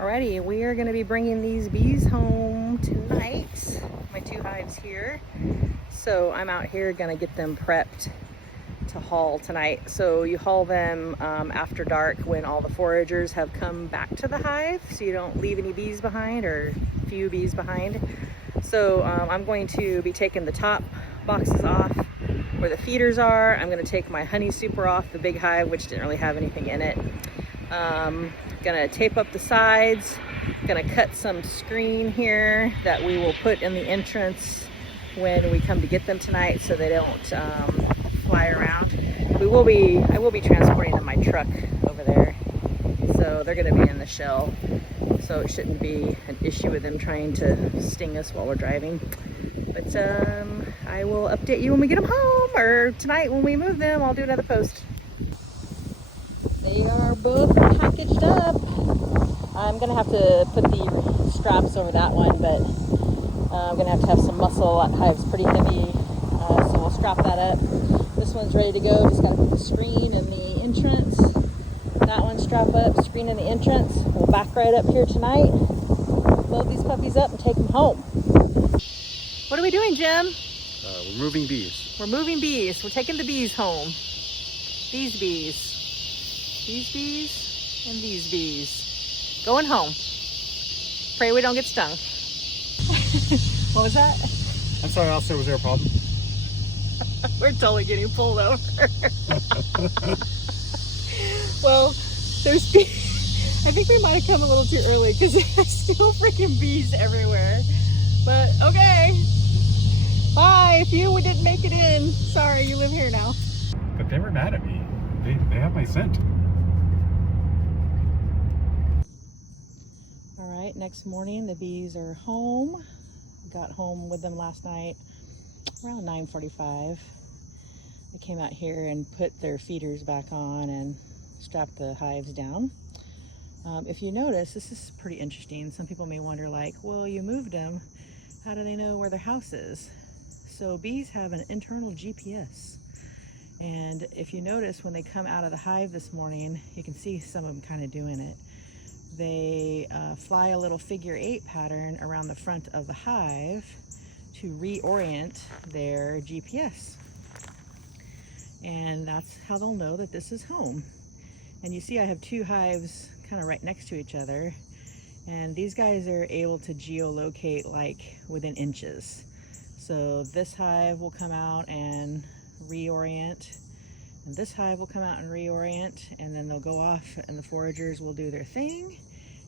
Alrighty, we are going to be bringing these bees home tonight. My 2 hives here. So I'm out here going to get them prepped to haul tonight. So you haul them after dark when all the foragers have come back to the hive, so you don't leave any bees behind or few bees behind. So I'm going to be taking the top boxes off where the feeders are. I'm going to take my honey super off the big hive, which didn't really have anything in it. Gonna tape up the sides, gonna cut some screen here that we will put in the entrance when we come to get them tonight so they don't fly around. I will be transporting them in my truck over there, so they're gonna be in the shell, so it shouldn't be an issue with them trying to sting us while we're driving. But I will update you when we get them home, or tonight when we move them. I'll do another post. They are both packaged up. I'm gonna have to put the straps over that one, but I'm gonna have to have some muscle. That hive's pretty heavy, so we'll strap that up. This one's ready to go. Just gotta put the screen in the entrance. That one strap up, screen in the entrance. We'll back right up here tonight, load these puppies up and take them home. What are we doing, Jim? We're moving bees. We're moving bees. We're taking the bees home. These bees. These bees and these bees. Going home. Pray we don't get stung. What was that? I'm sorry, officer, was there a problem? We're totally getting pulled over. Well, there's bees. I think we might have come a little too early because there's still freaking bees everywhere. But okay. Bye. If you didn't make it in, sorry, you live here now. But they were mad at me. They have my scent. All right, next morning the bees are home. Got home with them last night around 9:45. They came out here and put their feeders back on and strapped the hives down. If you notice, this is pretty interesting. Some people may wonder, like, well, you moved them. How do they know where their house is? So bees have an internal GPS. And if you notice, when they come out of the hive this morning, you can see some of them kind of doing it. They fly a little figure 8 pattern around the front of the hive to reorient their GPS. And that's how they'll know that this is home. And you see I have 2 hives kind of right next to each other. And these guys are able to geolocate like within inches. So this hive will come out and reorient, and this hive will come out and reorient, and then they'll go off and the foragers will do their thing,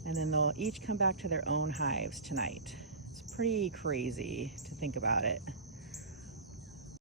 and then they'll each come back to their own hives tonight. It's pretty crazy to think about it.